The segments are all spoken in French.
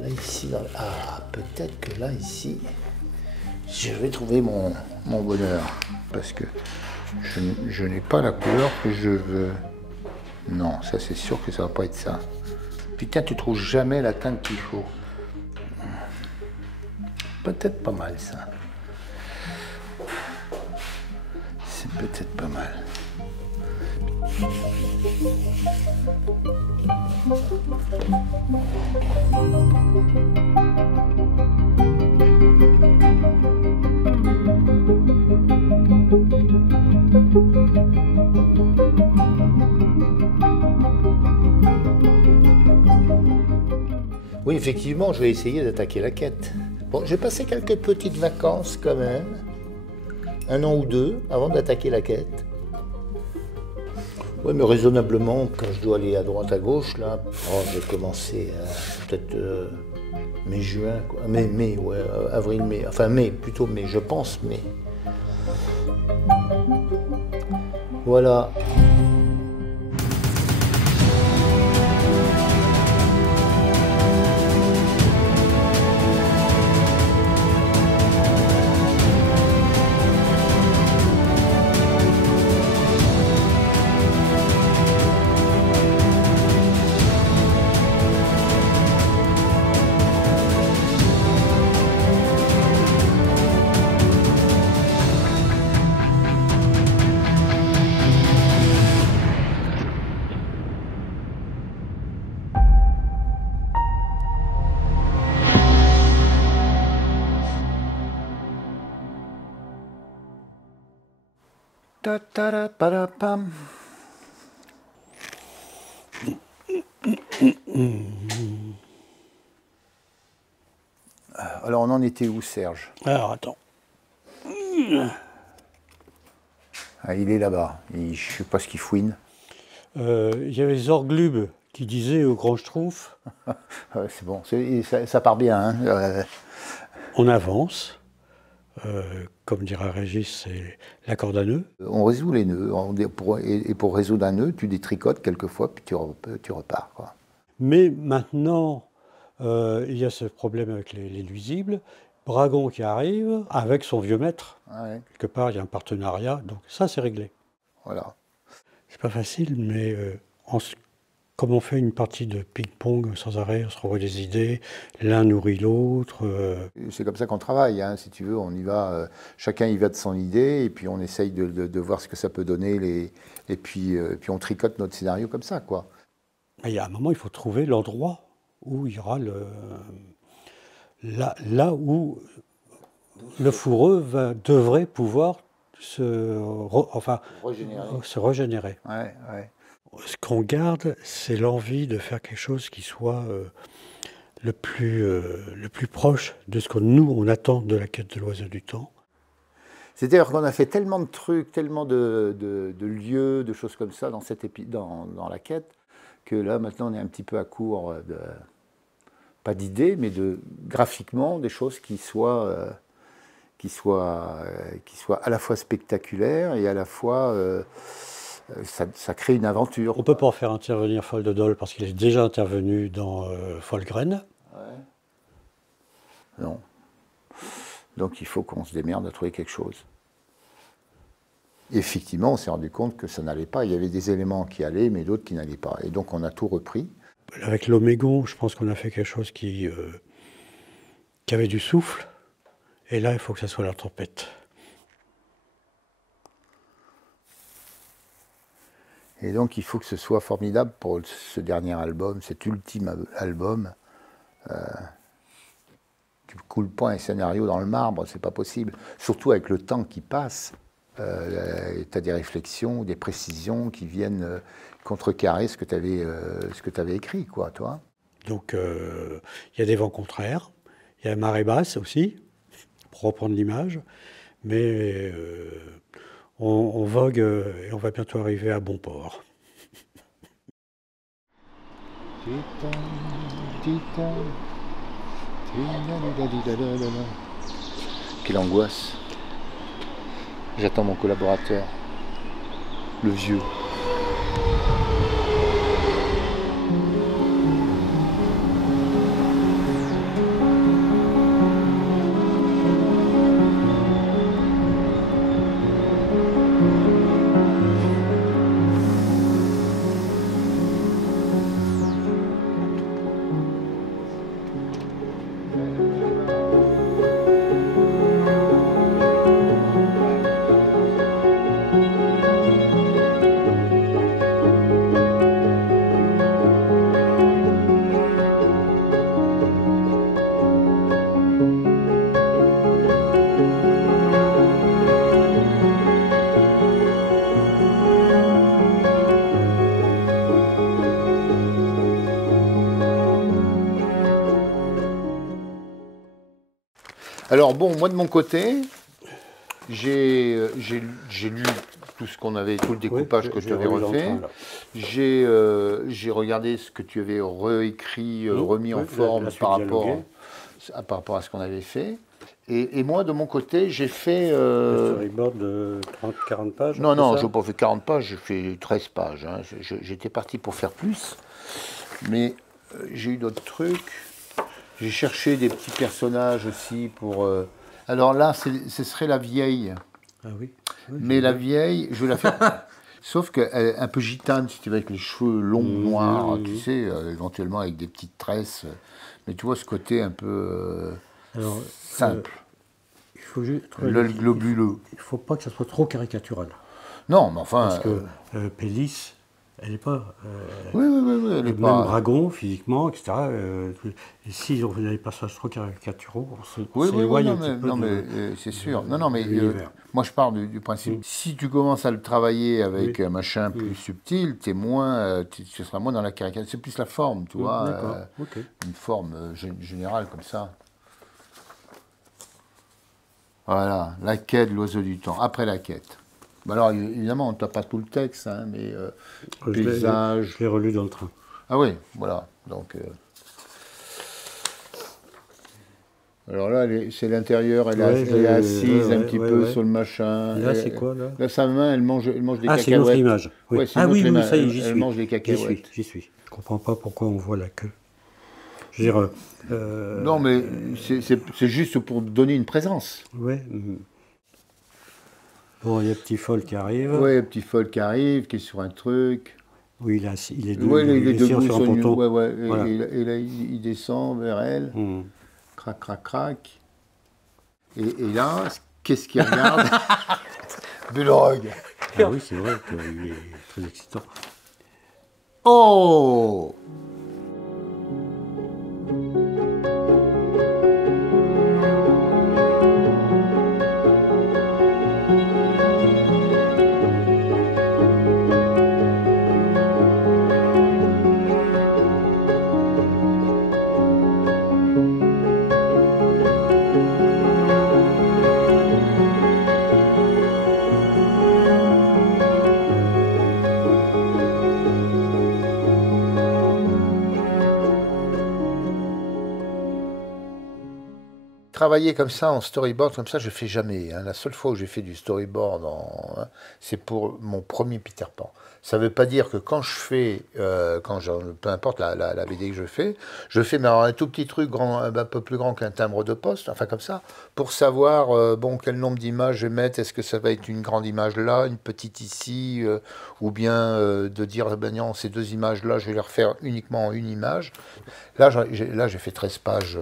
Là, ici, ah, peut-être que là, ici, je vais trouver mon bonheur. Parce que je n'ai pas la couleur que je veux. Non, ça c'est sûr que ça va pas être ça. Putain, tu trouves jamais la teinte qu'il faut. Peut-être pas mal ça. C'est peut-être pas mal. Oui, effectivement, je vais essayer d'attaquer la quête. Bon, j'ai passé quelques petites vacances quand même, 1 an ou 2, avant d'attaquer la quête. Oui, mais raisonnablement, quand je dois aller à droite, à gauche, là, je vais commencer peut-être mai-juin, mai, ouais, avril-mai, enfin mai, plutôt mai, je pense mai. Voilà. Ta-ta-ra-pa-ra-pam. Alors on en était où, Serge? Alors attends. Ah, il est là-bas, je ne sais pas ce qu'il fouine. Il y avait Zorglub qui disait au Grand Schtroumpf C'est bon, ça part bien. Hein. On avance, comme dira Régis, c'est la corde à nœud. On résout les nœuds, et pour résoudre un nœud, tu détricotes quelquefois, puis tu repars, quoi. Mais maintenant, il y a ce problème avec les nuisibles. Bragon qui arrive avec son vieux maître. Ouais. Quelque part, il y a un partenariat, donc ça, c'est réglé. Voilà. C'est pas facile, mais comme on fait une partie de ping-pong sans arrêt, on se renvoie des idées, l'un nourrit l'autre. C'est comme ça qu'on travaille, hein, si tu veux, on y va, chacun y va de son idée, et puis on essaye de voir ce que ça peut donner, et puis on tricote notre scénario comme ça, quoi. Il y a un moment, il faut trouver l'endroit où il y aura là où le fourreux devrait pouvoir se régénérer. Ouais, ouais. Ce qu'on garde, c'est l'envie de faire quelque chose qui soit le plus proche de ce que nous, on attend de la quête de l'oiseau du temps. C'est-à-dire qu'on a fait tellement de trucs, tellement de lieux, de choses comme ça dans la quête, que là, maintenant, on est un petit peu à court pas d'idées, mais graphiquement, des choses qui soient à la fois spectaculaires et à la fois... Ça crée une aventure. On ne peut pas en faire intervenir Foldedol parce qu'il est déjà intervenu dans Folgren. Ouais. Non. Donc il faut qu'on se démerde à trouver quelque chose. Et effectivement, on s'est rendu compte que ça n'allait pas. Il y avait des éléments qui allaient, mais d'autres qui n'allaient pas. Et donc on a tout repris. Avec l'Omégon, je pense qu'on a fait quelque chose qui avait du souffle. Et là, il faut que ça soit la tempête. Et donc il faut que ce soit formidable pour ce dernier album, cet ultime album. Tu coules pas un scénario dans le marbre, c'est pas possible. Surtout avec le temps qui passe, tu as des réflexions, des précisions qui viennent contrecarrer ce que tu avais écrit, quoi, toi. Donc il y a des vents contraires, il y a la marée basse aussi, pour reprendre l'image, mais on vogue et on va bientôt arriver à bon port. Quelle angoisse. J'attends mon collaborateur, le vieux. Alors bon, moi de mon côté, j'ai lu tout ce qu'on avait, tout le découpage que je t'avais refait. J'ai regardé ce que tu avais réécrit, remis en forme par rapport à ce qu'on avait fait. Et moi, de mon côté, j'ai fait... Un storyboard de 30-40 pages? Non, je n'ai pas fait 40 pages, j'ai fait 13 pages. Hein. J'étais parti pour faire plus. Mais j'ai eu d'autres trucs. J'ai cherché des petits personnages aussi pour... Alors là, ce serait la vieille. Ah oui. Mais la vieille, je vais la faire... Sauf qu'elle est un peu gitane, si tu veux, avec les cheveux longs, noirs, tu sais, éventuellement avec des petites tresses. Mais tu vois ce côté un peu simple. Il faut juste l'œil globuleux. Il ne faut pas que ça soit trop caricatural. Non, mais enfin... Parce que Pélis, elle n'est pas... oui, elle n'est pas... Même Dragon, physiquement, etc. Et si vous n'avez pas ça trop caricaturaux, on s'éloigne un petit peu. Non, mais c'est sûr. Non, mais moi, je pars du principe. Si tu commences à le travailler avec un machin plus subtil, tu seras moins dans la caricature. C'est plus la forme, tu vois. Une forme générale comme ça. Voilà, la quête de l'oiseau du temps. Après la quête. Alors, évidemment, tu n'as pas tout le texte, hein, mais paysage... Je l'ai relu dans le train. Ah oui, voilà. Donc, alors là, c'est l'intérieur, elle est assise un petit peu sur le machin. Là, c'est quoi, là? Là, sa main, elle mange des cacahuètes. Ah, c'est une autre image. Oui. Ouais, ça y est, j'y suis. Elle mange des cacahuètes. J'y suis. Je ne comprends pas pourquoi on voit la queue. Je veux dire... Non, mais c'est juste pour donner une présence. Oui. Bon, il y a Petit Foll qui arrive. Oui, Petit Foll qui arrive, qui est sur un truc. Oui, il est debout sur un ponton. Voilà. Et là, il descend vers elle. Crac, crac, crac. Et là, qu'est-ce qu'il regarde? Bulldog. Ah oui, c'est vrai qu'il est très excitant. Oh! Travailler comme ça, en storyboard, comme ça, je ne fais jamais. Hein. La seule fois où j'ai fait du storyboard, c'est pour mon premier Peter Pan. Ça ne veut pas dire que quand je fais, peu importe la BD que je fais mais alors un tout petit truc un peu plus grand qu'un timbre de poste, enfin comme ça, pour savoir quel nombre d'images je vais mettre. Est-ce que ça va être une grande image là, une petite ici, ou bien de dire, non, ces deux images-là, je vais les refaire uniquement en une image. Là, j'ai fait 13 pages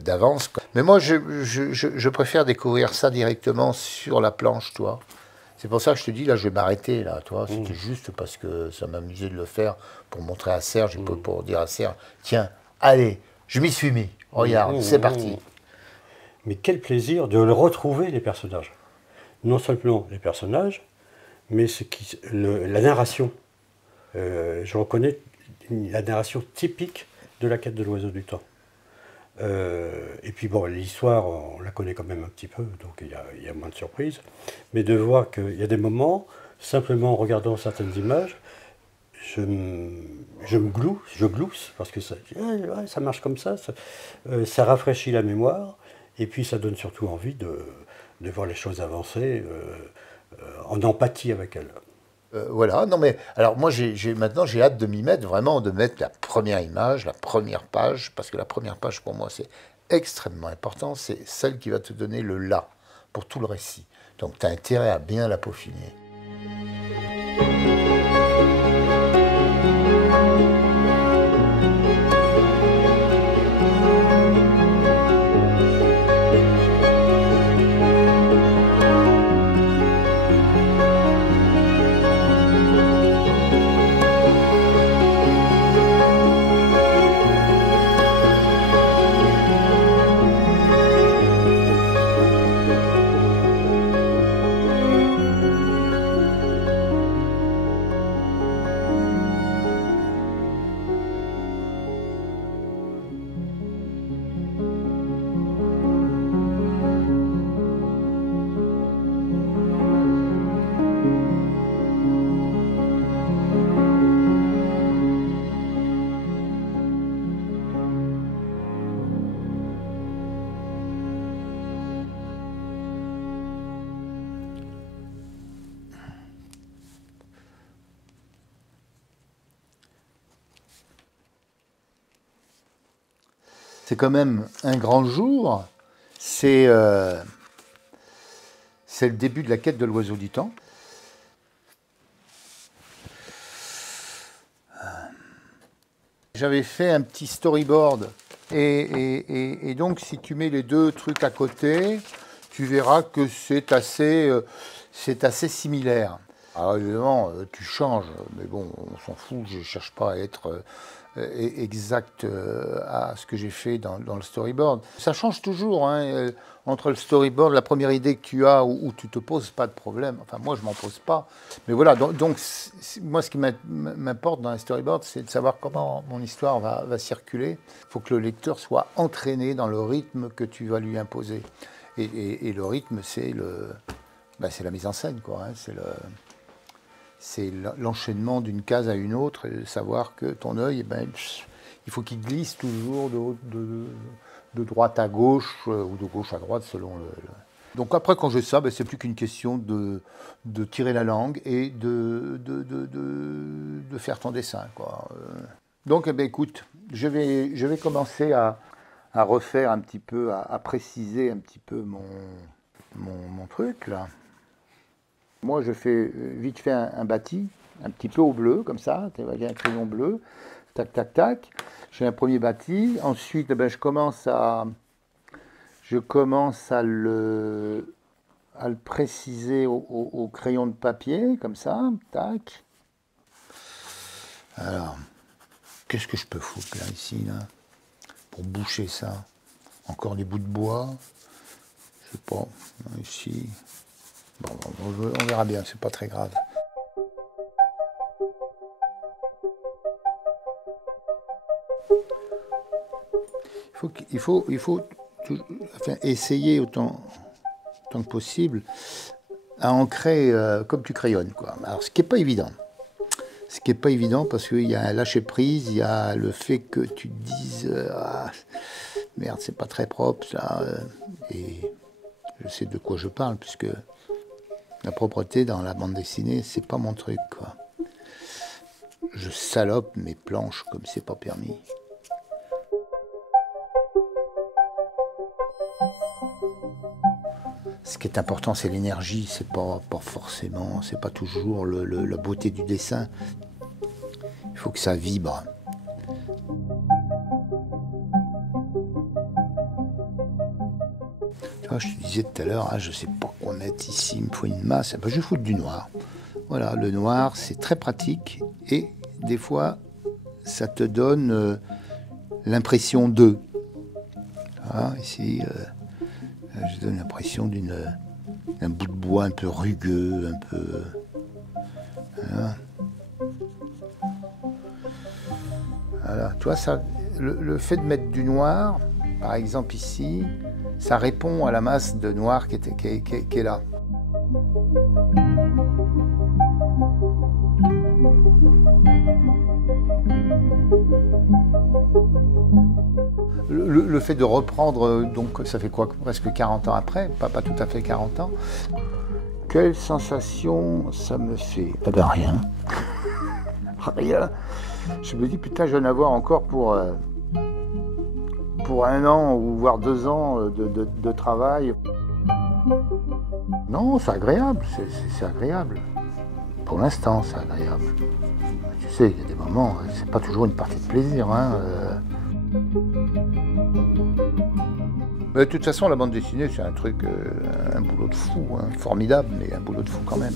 d'avance. Mais moi, je préfère découvrir ça directement sur la planche, toi. C'est pour ça que je te dis, là, je vais m'arrêter, là, toi. C'était juste parce que ça m'amusait de le faire pour montrer à Serge et pour dire à Serge, tiens, allez, je m'y suis mis. Regarde, c'est parti. Mais quel plaisir de le retrouver, les personnages. Non seulement les personnages, mais la narration. Je reconnais la narration typique de la quête de l'oiseau du temps. Et puis bon, l'histoire, on la connaît quand même un petit peu, donc il y a moins de surprises. Mais de voir qu'il y a des moments, simplement en regardant certaines images, je glousse, parce que ça marche comme ça, ça rafraîchit la mémoire, et puis ça donne surtout envie de voir les choses avancer en empathie avec elles. Voilà, non mais, alors moi maintenant j'ai hâte de m'y mettre, vraiment de mettre la première image, la première page, parce que la première page pour moi c'est extrêmement important, c'est celle qui va te donner le là, pour tout le récit. Donc tu as intérêt à bien la peaufiner. C'est quand même un grand jour. C'est le début de la quête de l'oiseau du temps. J'avais fait un petit storyboard. Et donc, si tu mets les deux trucs à côté, tu verras que c'est assez similaire. Alors évidemment, tu changes, mais bon, on s'en fout, je ne cherche pas à être exact à ce que j'ai fait dans le storyboard. Ça change toujours, hein, entre le storyboard, la première idée que tu as où tu ne te poses pas de problème. Enfin, moi, je ne m'en pose pas. Mais voilà, donc moi, ce qui m'importe dans les storyboards, c'est de savoir comment mon histoire va circuler. Il faut que le lecteur soit entraîné dans le rythme que tu vas lui imposer. Et le rythme, c'est la mise en scène, quoi, hein, c'est l'enchaînement d'une case à une autre, et de savoir que ton œil, il faut qu'il glisse toujours de droite à gauche, ou de gauche à droite, selon le... Donc après, quand j'ai ça, c'est plus qu'une question de tirer la langue et de faire ton dessin, quoi. Donc, écoute, je vais commencer à refaire un petit peu, à préciser un petit peu mon truc, là. Moi, je fais vite fait un bâti, un petit peu au bleu, comme ça. J'ai un crayon bleu, tac, tac, tac. J'ai un premier bâti. Ensuite, je commence à le préciser au crayon de papier, comme ça, tac. Alors, qu'est-ce que je peux foutre là, ici, là, pour boucher ça? Encore des bouts de bois, je sais pas, ici. Bon, on verra bien, c'est pas très grave. Il faut essayer autant que possible à ancrer comme tu crayonnes, quoi. Alors, ce qui n'est pas évident. Ce qui n'est pas évident parce qu'il y a un lâcher-prise, il y a le fait que tu te dises merde, c'est pas très propre, ça. Et je sais de quoi je parle, puisque la propreté dans la bande dessinée, c'est pas mon truc, quoi. Je salope mes planches comme c'est pas permis. Ce qui est important, c'est l'énergie, c'est pas forcément, c'est pas toujours la beauté du dessin. Il faut que ça vibre. Tu vois, je te disais tout à l'heure, je sais pas quoi mettre ici, il me faut une masse. Je vais foutre du noir. Voilà, le noir, c'est très pratique et des fois, ça te donne l'impression d'eux. Ici, je donne l'impression d'un bout de bois un peu rugueux, un peu... Voilà. Voilà. Tu vois, ça, le fait de mettre du noir, par exemple ici, ça répond à la masse de noir qui est là. Le fait de reprendre, donc ça fait quoi, presque 40 ans après, pas tout à fait 40 ans, quelle sensation ça me fait? Eh ben rien. Rien. Je me dis, putain, je vais en avoir encore pour 1 an ou voire 2 ans de travail. Non, c'est agréable, c'est agréable. Pour l'instant, c'est agréable. Tu sais, il y a des moments, c'est pas toujours une partie de plaisir, hein. Mais de toute façon, la bande dessinée, c'est un truc, un boulot de fou, hein, formidable, mais un boulot de fou quand même.